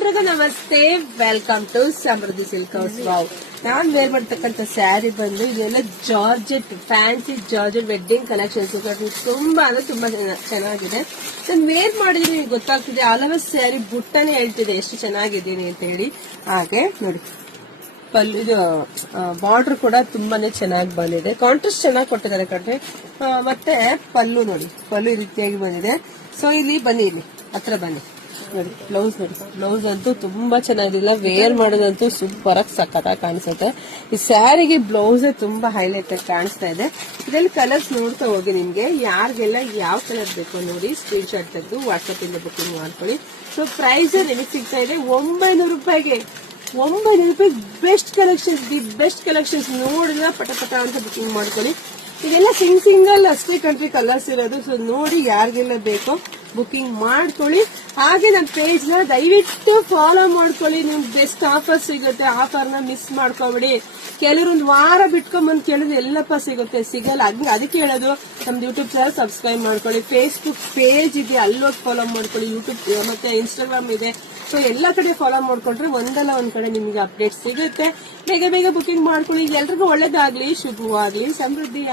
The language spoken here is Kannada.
ಎಲ್ರಿಗೂ ನಮಸ್ತೆ, welcome to Samriddhi silk house. Wow, ನಾನ್ ವೇರ್ ಮಾಡ್ತಕ್ಕಂಥ ಸ್ಯಾರಿ ಬಂದು ಇದೆಲ್ಲ georgette, fancy georgette wedding collections. ತುಂಬಾ ಅಂದ್ರೆ ತುಂಬಾ ಚೆನ್ನಾಗಿದೆ. ನಾನು ವೇರ್ ಮಾಡಿದ್ರೆ ನಿಮ್ಗೆ ಗೊತ್ತಾಗ್ತಿದೆ, ಆಲ್ ಓವರ್ ಸ್ಯಾರಿ ಬುಟ್ಟನೇ ಹೇಳ್ತಿದೆ ಎಷ್ಟು ಚೆನ್ನಾಗಿದ್ದೀನಿ ಅಂತ ಹೇಳಿ. ಹಾಗೆ ನೋಡಿ, ಪಲ್ಲು ಇದು ಬಾರ್ಡರ್ ಕೂಡ ತುಂಬಾನೇ ಚೆನ್ನಾಗಿ ಬಂದಿದೆ, ಕಾಂಟ್ರಾಸ್ಟ್ ಚೆನ್ನಾಗಿ ಕೊಟ್ಟಿದ್ದಾರೆ ಕಣ್ರಿ. ಮತ್ತೆ ಪಲ್ಲು ನೋಡಿ, ಪಲ್ಲು ಈ ರೀತಿಯಾಗಿ ಬಂದಿದೆ. ಸೊ ಇಲ್ಲಿ ಬನ್ನಿ, ಇಲ್ಲಿ ಹತ್ರ ಬನ್ನಿ ನೋಡಿ. ಬ್ಲೌಸ್ ನೋಡಿ, ಬ್ಲೌಸ್ ಅಂತೂ ತುಂಬಾ ಚೆನ್ನಾಗಿಲ್ಲ, ವೇರ್ ಮಾಡೋದಂತೂ ಸೂಪರ್ ಆಗಿ ಸಖತ್ತಾಗಿ ಕಾಣಿಸುತ್ತೆ. ಈ ಸ್ಯಾರಿಗೆ ಬ್ಲೌಸ್ ತುಂಬಾ ಹೈಲೈಟ್ ಆಗಿ ಕಾಣಿಸ್ತಾ ಇದೆ. ಇದರಲ್ಲಿ ಕಲರ್ಸ್ ನೋಡ್ತಾ ಹೋಗಿ, ನಿಮ್ಗೆ ಯಾರಿಗೆಲ್ಲ ಯಾವ ಕಲರ್ ಬೇಕು ನೋಡಿ ಸ್ಕ್ರೀನ್ ಶಾಟ್ ತೆಗೆದು ವಾಟ್ಸ್ಆಪ್ ಇಂದ ಬುಕಿಂಗ್ ಮಾಡ್ಕೊಳ್ಳಿ. ಸೊ ಪ್ರೈಸ್ ನಿಮಗೆ ಸಿಗ್ತಾ ಇದೆ 900 ರೂಪಾಯಿಗೆ. 900 ರೂಪಾಯಿ best collections, the best collections. ನೋಡಿದ್ರೆ ಪಟ ಪಟ ಅಂತ ಬುಕಿಂಗ್ ಮಾಡ್ಕೊಳ್ಳಿ. ಇದೆಲ್ಲ ಸಿಂಗಲ್ ಅಷ್ಟೇ ಕಂಟ್ರಿ ಕಲರ್ಸ್ ಇರೋದು. ಸೊ ನೋಡಿ ಯಾರಿಗೆಲ್ಲ ಬೇಕೋ ಬುಕಿಂಗ್ ಮಾಡ್ಕೊಳ್ಳಿ. ಹಾಗೆ ನನ್ನ ಪೇಜ್ ನ ದಯವಿಟ್ಟು ಫಾಲೋ ಮಾಡ್ಕೊಳ್ಳಿ. ನಿಮ್ಗೆ ಬೆಸ್ಟ್ ಆಫರ್ ಸಿಗುತ್ತೆ, ಆಫರ್ ನ ಮಿಸ್ ಮಾಡ್ಕೋಬೇಡಿ. ಕೆಲವರೊಂದು ವಾರ ಬಿಟ್ಕೊಂಡ್ಬಂದು ಕೇಳಿದ್ರೆ ಎಲ್ಲಪ್ಪ ಸಿಗುತ್ತೆ, ಸಿಗಲ್ಲ. ಅದಕ್ಕೆ ಹೇಳೋದು, ನಮ್ದು ಯೂಟ್ಯೂಬ್ ಚಾನಲ್ ಸಬ್ಸ್ಕ್ರೈಬ್ ಮಾಡ್ಕೊಳ್ಳಿ, ಫೇಸ್ಬುಕ್ ಪೇಜ್ ಇದೆ ಅಲ್ಲೋಗಿ ಫಾಲೋ ಮಾಡ್ಕೊಳ್ಳಿ, ಯೂಟ್ಯೂಬ್ ಮತ್ತೆ ಇನ್ಸ್ಟಾಗ್ರಾಮ್ ಇದೆ. ಸೊ ಎಲ್ಲ ಕಡೆ ಫಾಲೋ ಮಾಡ್ಕೊಂಡ್ರೆ ಒಂದಲ್ಲ ಒಂದ್ ಕಡೆ ನಿಮಗೆ ಅಪ್ಡೇಟ್ ಸಿಗುತ್ತೆ. ಬೇಗ ಬೇಗ ಬುಕಿಂಗ್ ಮಾಡ್ಕೊಳ್ಳಿ. ಎಲ್ರಿಗೂ ಒಳ್ಳೇದಾಗ್ಲಿ, ಶುಭವಾಗ್ಲಿ, ಸಮೃದ್ಧಿ